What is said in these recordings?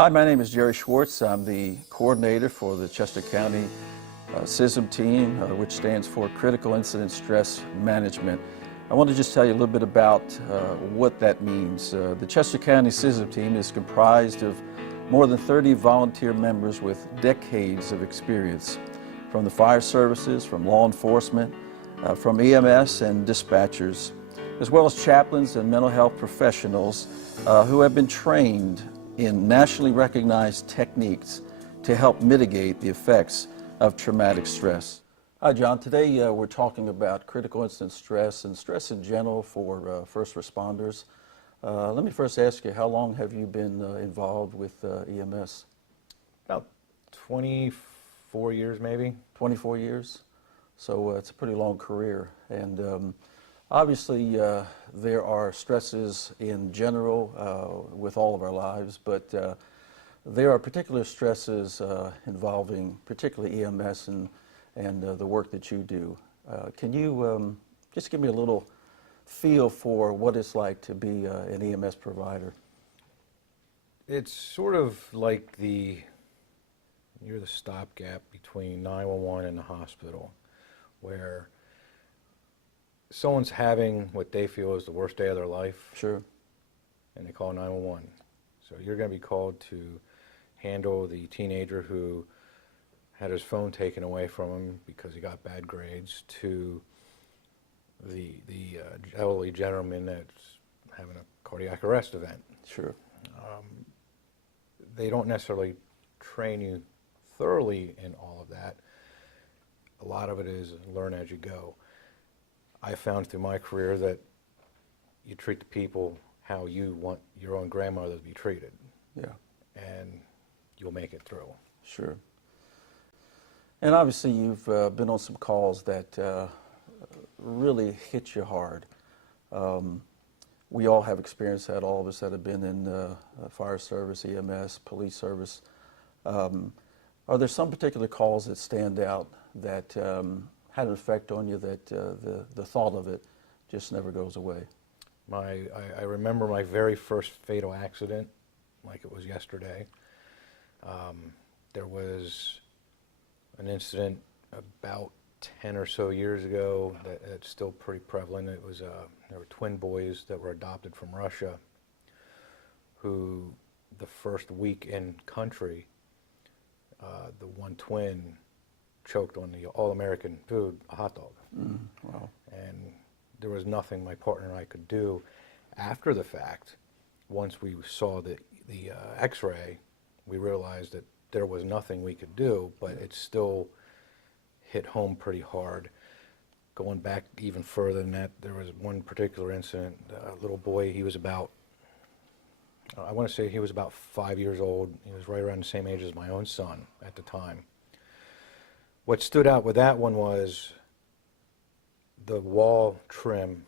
Hi, my name is Jerry Schwartz. I'm the coordinator for the Chester County CISM team, which stands for Critical Incident Stress Management. I want to just tell you a little bit about what that means. The Chester County CISM team is comprised of more than 30 volunteer members with decades of experience from the fire services, from law enforcement, from EMS and dispatchers, as well as chaplains and mental health professionals who have been trained in nationally recognized techniques to help mitigate the effects of traumatic stress. Hi, John. Today we're talking about critical incident stress and stress in general for first responders. Let me first ask you, how long have you been involved with EMS? About 24 years, maybe. 24 years? So it's a pretty long career. And obviously, there are stresses in general with all of our lives, but there are particular stresses involving particularly EMS and the work that you do. Can you just give me a little feel for what it's like to be an EMS provider? It's sort of like you're the stopgap between 911 and the hospital, where someone's having what they feel is the worst day of their life. Sure. And they call 911. So you're going to be called to handle the teenager who had his phone taken away from him because he got bad grades, to the elderly gentleman that's having a cardiac arrest event. Sure. They don't necessarily train you thoroughly in all of that. A lot of it is learn as you go. I found through my career that you treat the people how you want your own grandmother to be treated. Yeah. And you'll make it through. Sure. And obviously you've been on some calls that really hit you hard. We all have experienced that, all of us that have been in fire service, EMS, police service. Are there some particular calls that stand out that had an effect on you that the thought of it just never goes away? I remember my very first fatal accident like it was yesterday. There was an incident about 10 or so years ago that's still pretty prevalent. It was there were twin boys that were adopted from Russia who, the first week in country, the one twin choked on the all-American food, a hot dog. Wow. And there was nothing my partner and I could do. After the fact, once we saw the x-ray, we realized that there was nothing we could do, but it still hit home pretty hard. Going back even further than that, there was one particular incident, a little boy, he was about, I want to say he was about 5 years old. He was right around the same age as my own son at the time. What stood out with that one was the wall trim.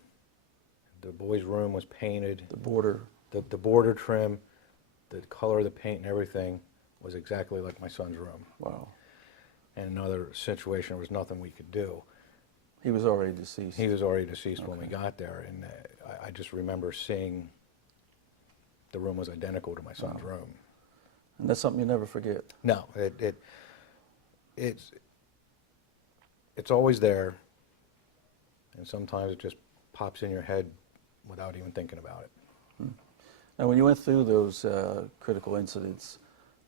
The boy's room was painted. The border. The border trim, the color of the paint and everything was exactly like my son's room. Wow. And another situation, there was nothing we could do. He was already deceased. He was already deceased Okay. when we got there, and I just remember seeing the room was identical to my son's room. And that's something you never forget. No, it's always there, and sometimes it just pops in your head without even thinking about it. Now, when you went through those critical incidents,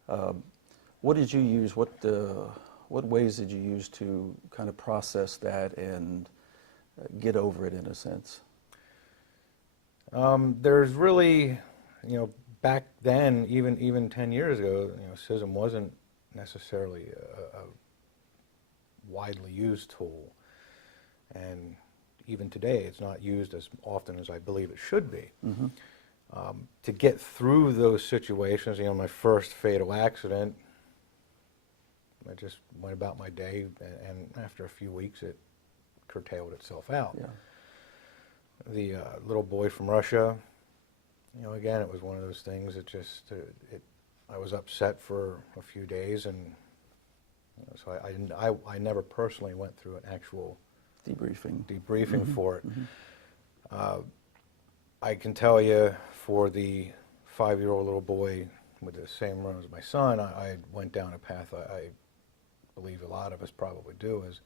what did you use? What ways did you use to kind of process that and get over it in a sense? There's really, back then, even 10 years ago, CISM wasn't necessarily a widely used tool, and even today it's not used as often as I believe it should be. Mm-hmm. To get through those situations, my first fatal accident, I just went about my day, and after a few weeks it curtailed itself out. Yeah. The little boy from Russia, again, it was one of those things that just, I was upset for a few days, and so I never personally went through an actual debriefing Mm-hmm. for it. Mm-hmm. I can tell you, for the 5-year-old little boy with the same run as my son, I went down a path I believe a lot of us probably do, is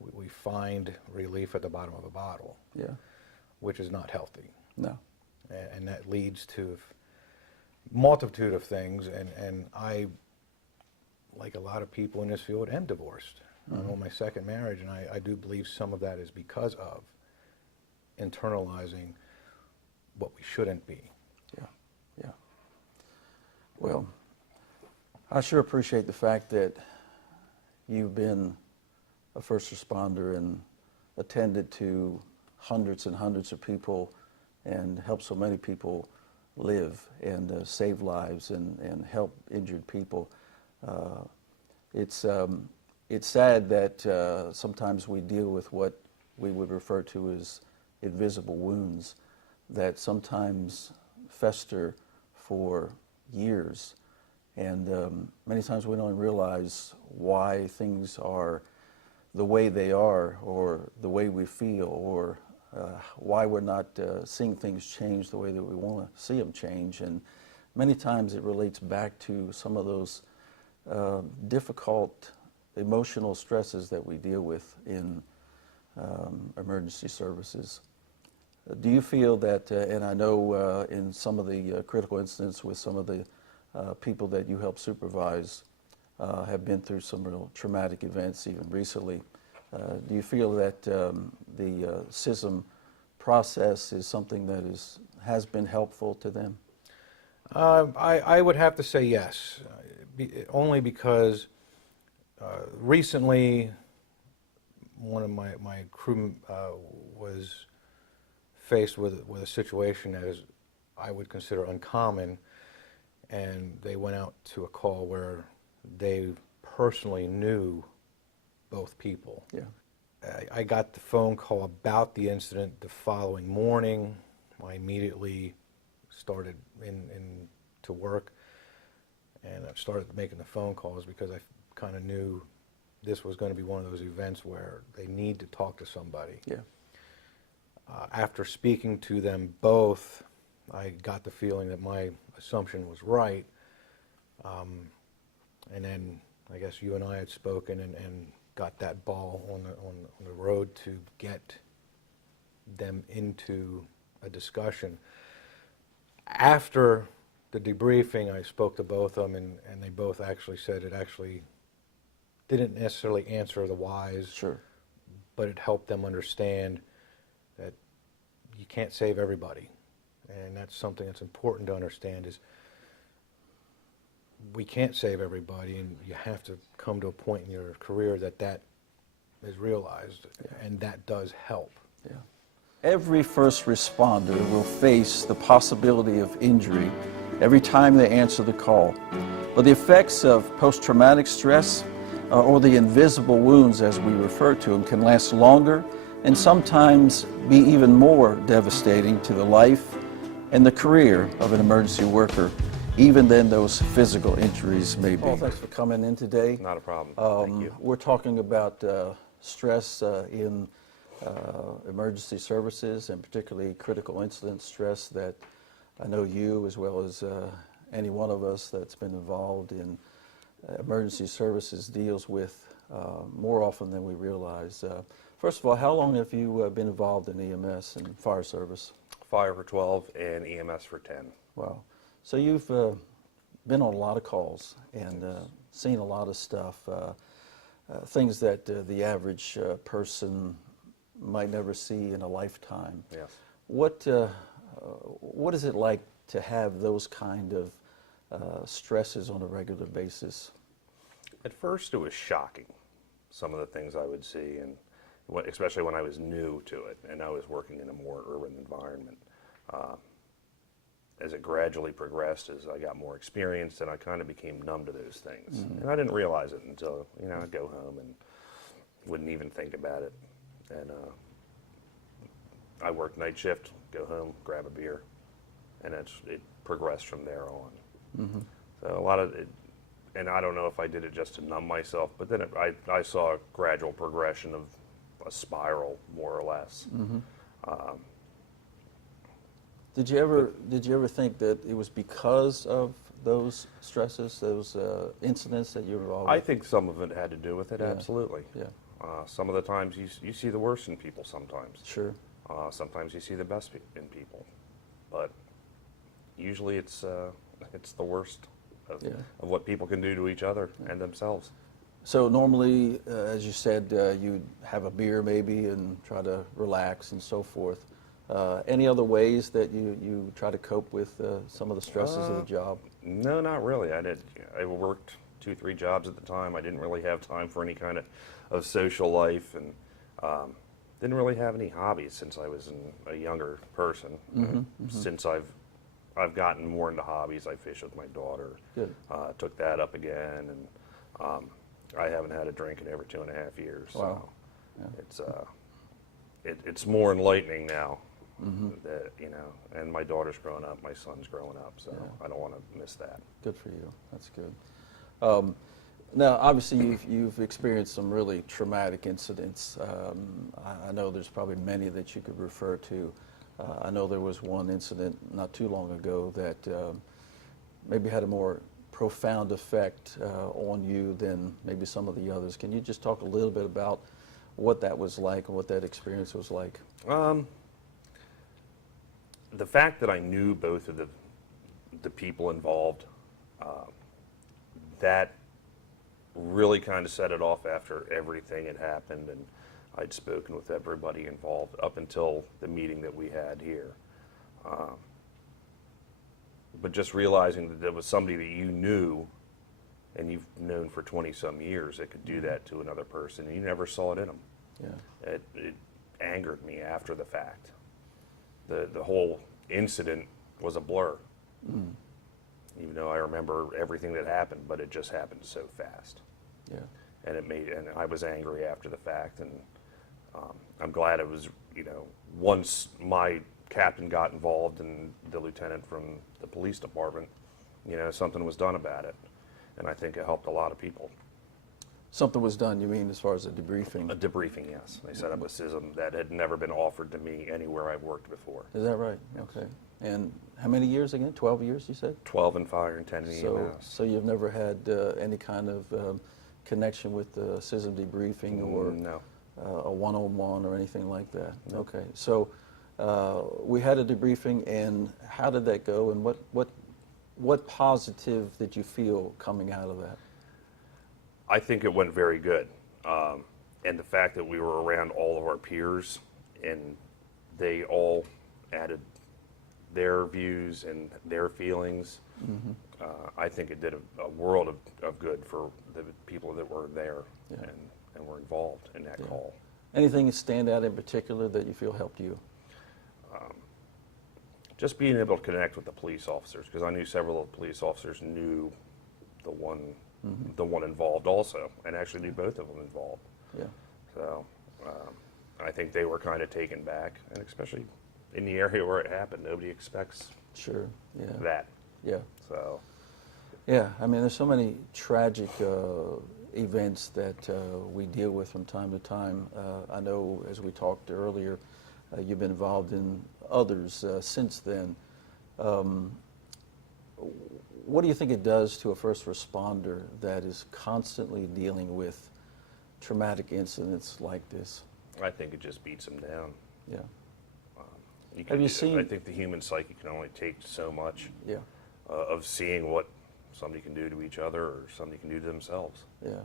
we find relief at the bottom of a bottle, Yeah. which is not healthy. No. And that leads to multitude of things, and I, like a lot of people in this field, am divorced. I'm on my second marriage, and I do believe some of that is because of internalizing what we shouldn't be. Yeah, yeah. Well, I sure appreciate the fact that you've been a first responder and attended to hundreds and hundreds of people and helped so many people live and save lives and help injured people. It's sad that sometimes we deal with what we would refer to as invisible wounds that sometimes fester for years. And many times we don't realize why things are the way they are, or the way we feel, or why we're not seeing things change the way that we want to see them change. And many times it relates back to some of those difficult emotional stresses that we deal with in emergency services. Do you feel that, and I know in some of the critical incidents with some of the people that you help supervise have been through some real traumatic events even recently, do you feel that the CISM process is something that has been helpful to them? I would have to say yes, only because recently one of my crew was faced with a situation that is, I would consider, uncommon, and they went out to a call where they personally knew both people. Yeah. I got the phone call about the incident the following morning. I immediately started to work, and I started making the phone calls because I kind of knew this was going to be one of those events where they need to talk to somebody. Yeah. After speaking to them both, I got the feeling that my assumption was right. And then I guess you and I had spoken and got that ball on the road to get them into a discussion. After the debriefing, I spoke to both of them, and they both actually said it actually didn't necessarily answer the whys, Sure. but it helped them understand that you can't save everybody. And that's something that's important to understand, is we can't save everybody, and you have to come to a point in your career that is realized, and that does help. Yeah. Every first responder will face the possibility of injury every time they answer the call. But the effects of post-traumatic stress or the invisible wounds, as we refer to them, can last longer and sometimes be even more devastating to the life and the career of an emergency worker, even than those physical injuries may be. Well, thanks for coming in today. Not a problem. Thank you. We're talking about stress in emergency services, and particularly critical incident stress that I know you, as well as any one of us that's been involved in emergency services, deals with more often than we realize. First of all, how long have you been involved in EMS and fire service? Fire for 12 and EMS for 10. Wow. So you've been on a lot of calls and seen a lot of stuff, things that the average person might never see in a lifetime. Yes. What is it like to have those kind of stresses on a regular basis? At first, it was shocking, some of the things I would see, and especially when I was new to it and I was working in a more urban environment. As it gradually progressed, as I got more experienced, and I kind of became numb to those things. Mm-hmm. And I didn't realize it until, I'd go home and wouldn't even think about it. And I worked night shift, go home, grab a beer, and it progressed from there on. Mm-hmm. So a lot of it, and I don't know if I did it just to numb myself, but then I saw a gradual progression of a spiral, more or less. Mm-hmm. Did you ever think that it was because of those stresses, those incidents that you're involved I with? think some of it had to do with it, Yeah. absolutely. Yeah, Some of the times you see the worst in people sometimes. sure. Sometimes you see the best in people. But usually it's the worst of, Yeah. of what people can do to each other and themselves. So normally, as you said, you'd have a beer maybe and try to relax and so forth. Any other ways that you try to cope with some of the stresses of the job? No, not really. I worked 2, 3 jobs at the time. I didn't really have time for any kind of social life, and didn't really have any hobbies since I was a younger person. Since I've gotten more into hobbies, I fish with my daughter. Good. Took that up again, and I haven't had a drink in over 2.5 years. Wow. So it's more enlightening now. That, and my daughter's growing up, my son's growing up, so I don't want to miss that. Good for you. That's good. Now, obviously, you've experienced some really traumatic incidents. I know there's probably many that you could refer to. I know there was one incident not too long ago that maybe had a more profound effect on you than maybe some of the others. Can you just talk a little bit about what that was like and what that experience was like? The fact that I knew both of the people involved, that really kind of set it off after everything had happened, and I'd spoken with everybody involved up until the meeting that we had here. But just realizing that there was somebody that you knew and you've known for 20-some years that could do that to another person, and you never saw it in them. Yeah. It angered me after the fact. The whole incident was a blur. Even though I remember everything that happened, but it just happened so fast. Yeah. And I was angry after the fact, and I'm glad it was, once my captain got involved and the lieutenant from the police department, something was done about it. And I think it helped a lot of people. Something was done, you mean, as far as a debriefing? A debriefing, yes. They set up a CISM that had never been offered to me anywhere I've worked before. Is that right? Okay. And how many years again? 12 years, you said? 12 in fire and 10 in EMS. So you've never had any kind of connection with the CISM debriefing or No. A one-on-one or anything like that? No. Okay. So we had a debriefing, and how did that go, and what positive did you feel coming out of that? I think it went very good. And the fact that we were around all of our peers and they all added their views and their feelings, I think it did a world of good for the people that were there and were involved in that call. Anything stand out in particular that you feel helped you? Just being able to connect with the police officers, because I knew several of the police officers knew the one involved also, and actually knew both of them involved. Yeah. So I think they were kind of taken back, and especially in the area where it happened, nobody expects Sure. Yeah. that. Yeah. So Yeah. I mean, there's so many tragic events that we deal with from time to time. I know, as we talked earlier, you've been involved in others since then. What do you think it does to a first responder that is constantly dealing with traumatic incidents like this? I think it just beats them down. Yeah. Have you seen- I think the human psyche can only take so much Yeah. of seeing what somebody can do to each other or somebody can do to themselves. Yeah.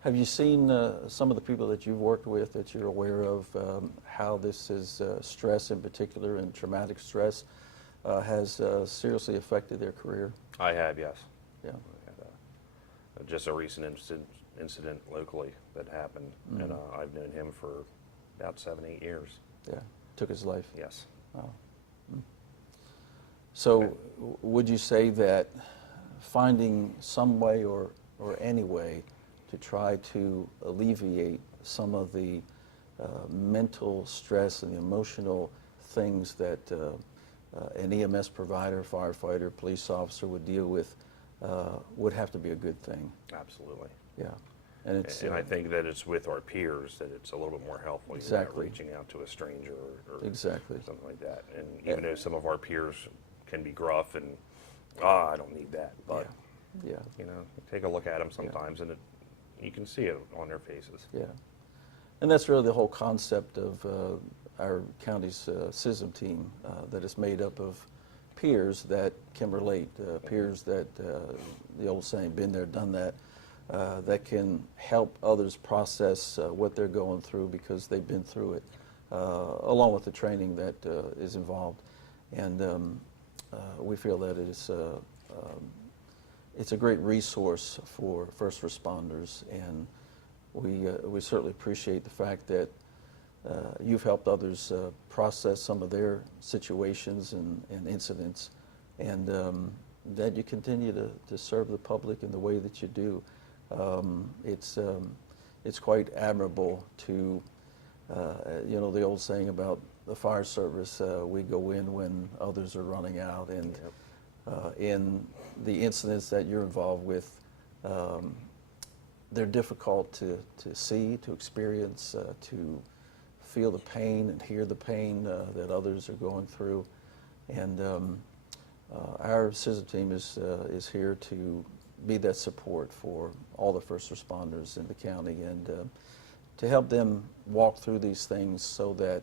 Have you seen some of the people that you've worked with that you're aware of, how this is stress in particular and traumatic stress has seriously affected their career? I have, yes. Yeah. I had, just a recent incident locally that happened, and I've known him for about 7, 8 years. Yeah. Took his life. Yes. Wow. So would you say that finding some way or any way to try to alleviate some of the mental stress and the emotional things that an EMS provider, firefighter, police officer would deal with would have to be a good thing? Absolutely. Yeah. And it's And I think that it's with our peers that it's a little bit more helpful. You're not Exactly. reaching out to a stranger or Exactly. something like that. And even though some of our peers can be gruff and I don't need that. But, Yeah. you know, you take a look at them sometimes and you can see it on their faces. Yeah. And that's really the whole concept of our county's CISM team, that is made up of peers that can relate, peers that, the old saying, been there, done that, that can help others process what they're going through because they've been through it, along with the training that is involved. And we feel that it's a great resource for first responders, and we certainly appreciate the fact that you've helped others process some of their situations and incidents, and that you continue to serve the public in the way that you do. It's quite admirable to, you know, the old saying about the fire service, we go in when others are running out, and in the incidents that you're involved with, they're difficult to see, to experience, to feel the pain and hear the pain that others are going through. And our CISM team is here to be that support for all the first responders in the county, and to help them walk through these things so that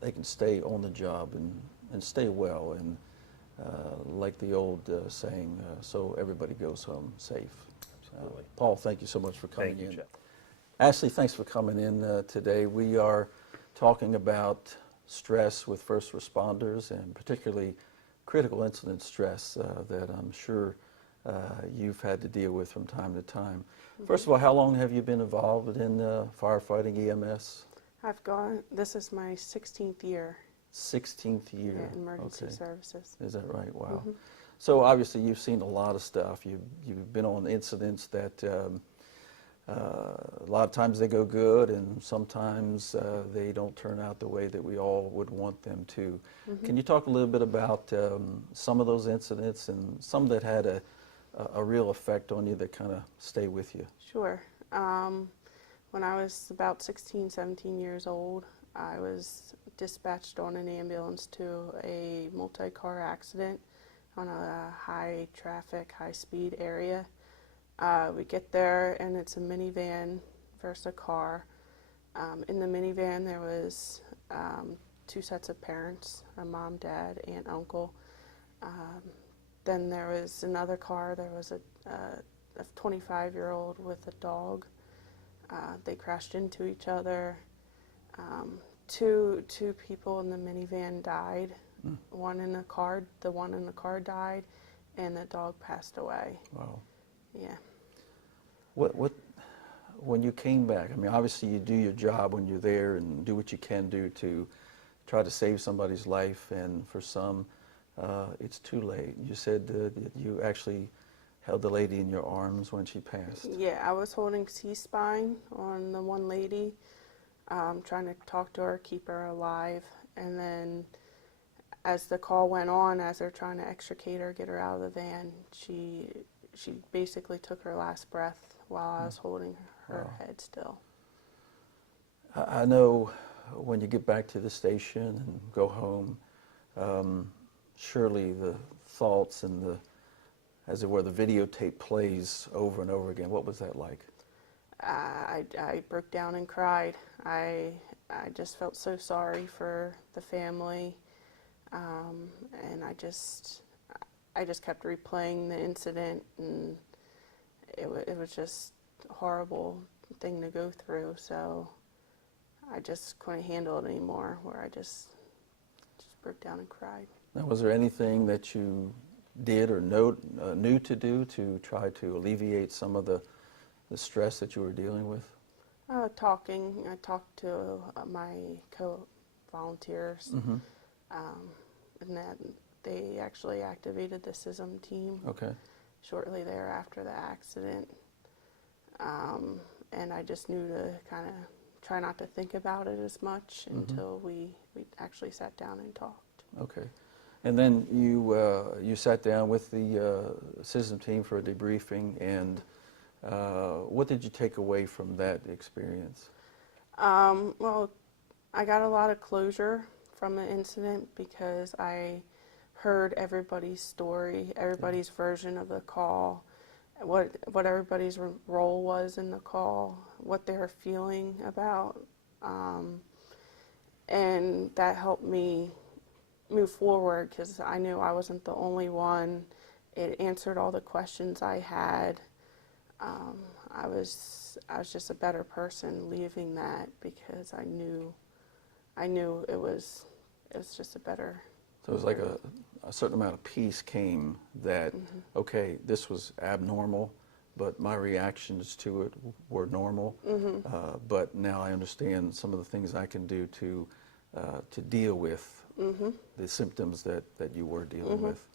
they can stay on the job and stay well, and like the old saying, so everybody goes home safe. Absolutely. Paul, thank you so much for coming Thank you, in. Jeff. Ashley, thanks for coming in today. We are talking about stress with first responders, and particularly critical incident stress that I'm sure you've had to deal with from time to time. First of all, how long have you been involved in firefighting EMS? This is my 16th year. 16th year. Yeah, emergency Okay. services. Is that right? Wow. So obviously you've seen a lot of stuff. You've been on incidents that a lot of times they go good, and sometimes they don't turn out the way that we all would want them to. Can you talk a little bit about some of those incidents and some that had a real effect on you that kind of stay with you? Sure. When I was about 16, 17 years old, I was dispatched on an ambulance to a multi-car accident on a high traffic, high speed area. We get there and it's a minivan versus a car. In the minivan there was two sets of parents, a mom, dad, aunt, uncle. Then there was another car, there was a 25-year-old with a dog. They crashed into each other. Two people in the minivan died. The one in the car died, and the dog passed away. Wow. Yeah. What when you came back, I mean, obviously you do your job when you're there and do what you can do to try to save somebody's life, and for some, it's too late. You said that you actually held the lady in your arms when she passed. Yeah, I was holding C-spine on the one lady, trying to talk to her, keep her alive, and then as the call went on, as they're trying to extricate her, get her out of the van, she basically took her last breath while I was holding her head still. I know when you get back to the station and go home, surely the thoughts and the, as it were, the videotape plays over and over again. What was that like? I broke down and cried. I just felt so sorry for the family, and I just kept replaying the incident, and it was just a horrible thing to go through. So I just couldn't handle it anymore, where I just broke down and cried. Now, was there anything that you did or knew to do to try to alleviate some of the stress that you were dealing with? Talking. I talked to my co-volunteers, and that they actually activated the CISM team shortly thereafter the accident. And I just knew to kind of try not to think about it as much until we actually sat down and talked. Okay. And then you sat down with the CISM team for a debriefing, and what did you take away from that experience? Well, I got a lot of closure from the incident because I heard everybody's story, everybody's version of the call, what everybody's role was in the call, what they were feeling about, and that helped me move forward because I knew I wasn't the only one. It answered all the questions I had. I was just a better person leaving that because I knew it was just a better. So it was like a certain amount of peace came that, okay, this was abnormal, but my reactions to it were normal. But now I understand some of the things I can do to deal with the symptoms that you were dealing with.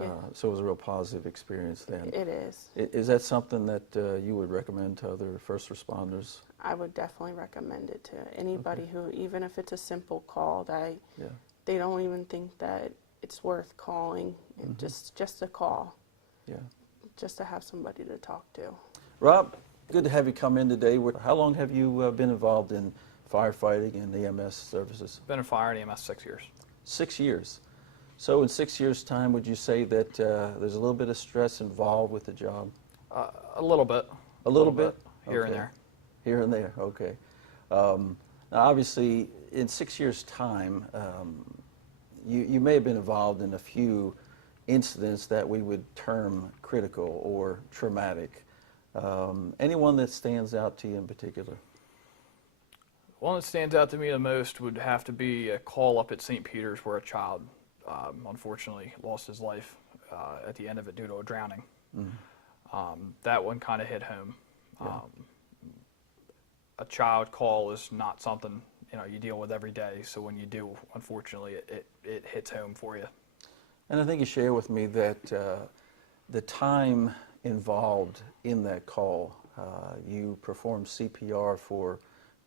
Yeah. So it was a real positive experience then. It is. Is that something that you would recommend to other first responders? I would definitely recommend it to anybody who, even if it's a simple call, that Yeah. they don't even think that it's worth calling. Just a call, Yeah. just to have somebody to talk to. Rob, good to have you come in today. How long have you been involved in firefighting and EMS services? Been in fire and EMS 6 years. 6 years. So in 6 years' time, would you say that there's a little bit of stress involved with the job? A little bit. A little bit? Here and Okay. there. Here and there, okay. Now obviously, in 6 years' time, you may have been involved in a few incidents that we would term critical or traumatic. Anyone that stands out to you in particular? One that stands out to me the most would have to be a call up at St. Peter's where a child unfortunately lost his life at the end of it due to a drowning. That one kind of hit home. Yeah. A child call is not something you deal with every day, so when you do, unfortunately, it hits home for you. And I think you share with me that the time involved in that call, you performed CPR for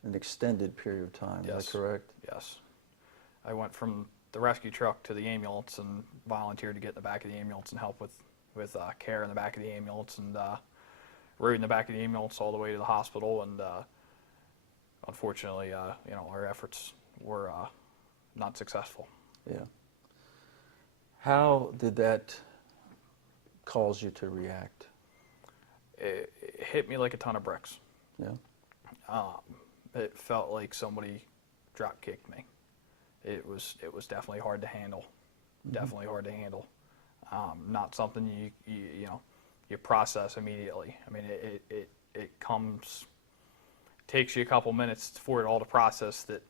an extended period of time. Yes. Is that correct? Yes. I went from the rescue truck to the ambulance and volunteered to get in the back of the ambulance and help with care in the back of the ambulance, and rode in the back of the ambulance all the way to the hospital. And unfortunately, our efforts were not successful. Yeah. How did that cause you to react? It hit me like a ton of bricks. Yeah. It felt like somebody drop kicked me. It was definitely hard to handle. Definitely hard to handle. Not something you process immediately. I mean, it takes you a couple minutes for it all to process that.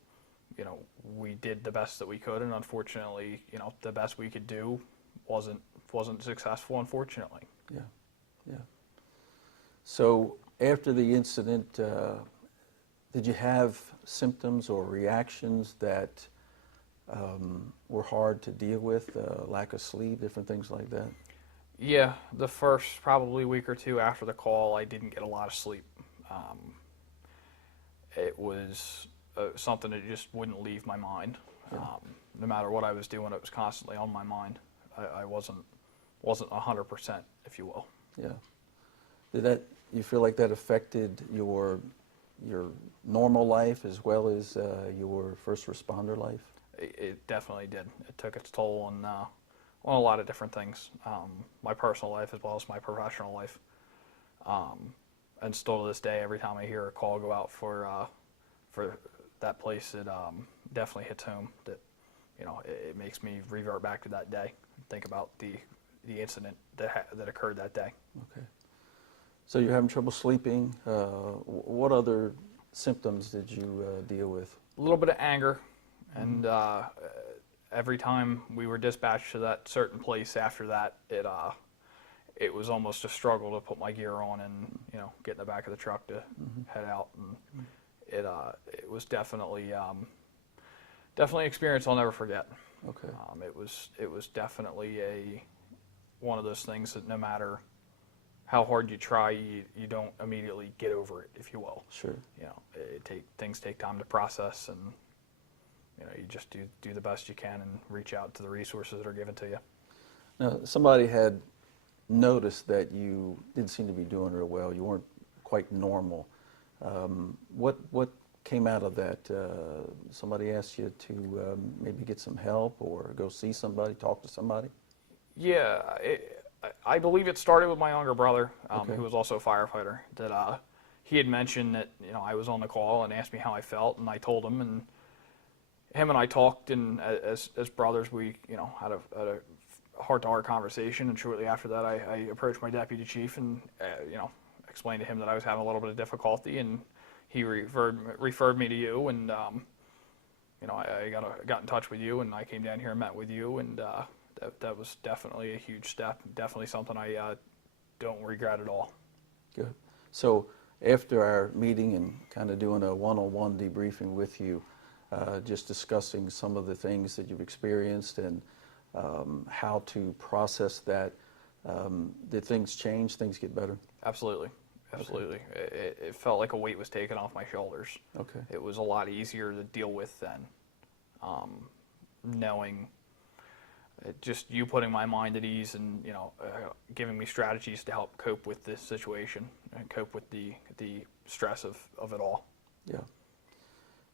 We did the best that we could, and unfortunately, the best we could do wasn't successful, unfortunately. Yeah. Yeah. So after the incident, did you have symptoms or reactions that were hard to deal with, lack of sleep, different things like that? Yeah, the first probably week or two after the call, I didn't get a lot of sleep. It was something that just wouldn't leave my mind. Yeah. No matter what I was doing, it was constantly on my mind. I wasn't 100%, if you will. Yeah. Did you feel like that affected your normal life as well as your first responder life? It definitely did. It took its toll on a lot of different things, my personal life as well as my professional life. And still to this day, every time I hear a call go out for that place, it definitely hits home. That it makes me revert back to that day, think about the incident that occurred that day. Okay. So you're having trouble sleeping. What other symptoms did you deal with? A little bit of anger, and every time we were dispatched to that certain place after that, it was almost a struggle to put my gear on and get in the back of the truck to head out. And it was definitely an experience I'll never forget. Okay. It was definitely one of those things that no matter how hard you try, you don't immediately get over it, if you will. Sure. Things take time to process, and you just do the best you can and reach out to the resources that are given to you. Now, somebody had noticed that you didn't seem to be doing real well. You weren't quite normal. What came out of that? Somebody asked you to maybe get some help or go see somebody, talk to somebody? Yeah, I believe it started with my younger brother, Okay. who was also a firefighter. That he had mentioned that I was on the call and asked me how I felt, and I told him, and him and I talked, and as brothers, we had a heart-to-heart conversation. And shortly after that, I approached my deputy chief and explained to him that I was having a little bit of difficulty, and he referred me to you, and I got in touch with you, and I came down here and met with you, and that was definitely a huge step. Definitely something I don't regret at all. Good. So after our meeting and kind of doing a one-on-one debriefing with you, just discussing some of the things that you've experienced and how to process that, did things change, things get better? Absolutely. Absolutely. Okay. It felt like a weight was taken off my shoulders. Okay. It was a lot easier to deal with then, knowing just you putting my mind at ease and giving me strategies to help cope with this situation and cope with the stress of it all. Yeah.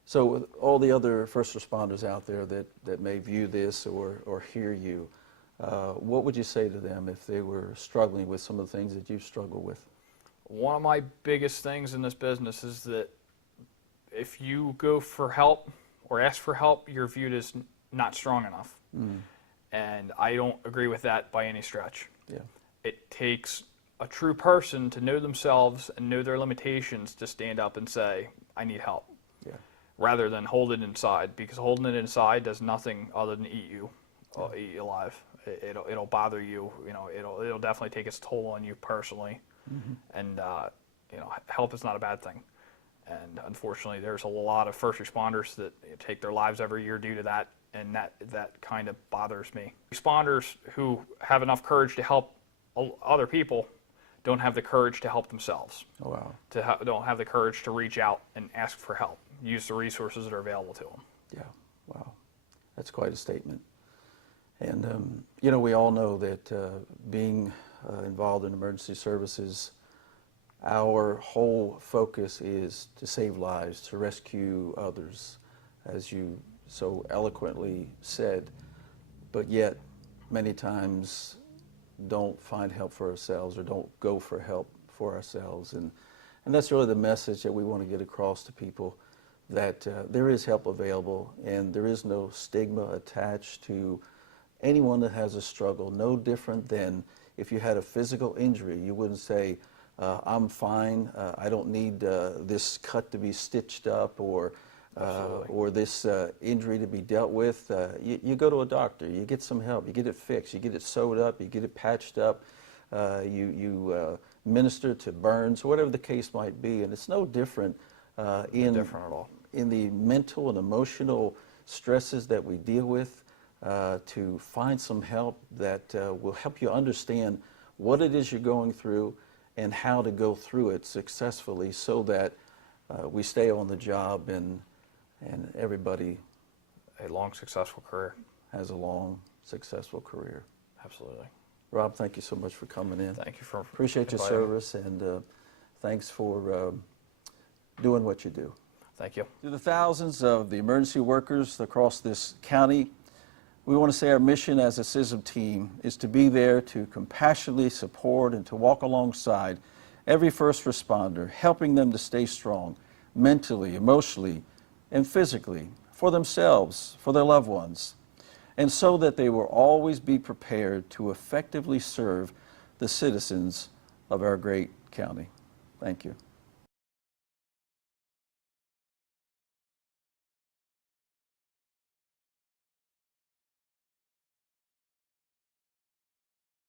So with all the other first responders out there that may view this or hear you, what would you say to them if they were struggling with some of the things that you've struggled with? One of my biggest things in this business is that if you go for help or ask for help, you're viewed as not strong enough. Mm. And I don't agree with that by any stretch. Yeah. It takes a true person to know themselves and know their limitations to stand up and say, I need help. Yeah. Rather than hold it inside, because holding it inside does nothing other than eat you alive. It'll bother you. It'll definitely take its toll on you personally. Mm-hmm. And help is not a bad thing. And unfortunately, there's a lot of first responders that take their lives every year due to that, and that kind of bothers me. Responders who have enough courage to help other people don't have the courage to help themselves. Oh, wow. Don't have the courage to reach out and ask for help, use the resources that are available to them. Yeah, wow. That's quite a statement. And, we all know that being involved in emergency services, our whole focus is to save lives, to rescue others, as you so eloquently said, but yet many times don't find help for ourselves or don't go for help for ourselves. And that's really the message that we want to get across to people, that there is help available and there is no stigma attached to anyone that has a struggle, no different than if you had a physical injury. You wouldn't say, I'm fine, I don't need this cut to be stitched up or this injury to be dealt with. You go to a doctor, you get some help, you get it fixed, you get it sewed up, you get it patched up, you minister to burns, whatever the case might be. And it's no different in the mental and emotional stresses that we deal with. To find some help that will help you understand what it is you're going through and how to go through it successfully, so that we stay on the job and everybody A long, successful career. has a long, successful career. Absolutely. Rob, thank you so much for coming in. Thank you for Appreciate your inviting me. service, and thanks for doing what you do. Thank you. To the thousands of the emergency workers across this county, we want to say our mission as a CISM team is to be there to compassionately support and to walk alongside every first responder, helping them to stay strong mentally, emotionally, and physically for themselves, for their loved ones, and so that they will always be prepared to effectively serve the citizens of our great county. Thank you.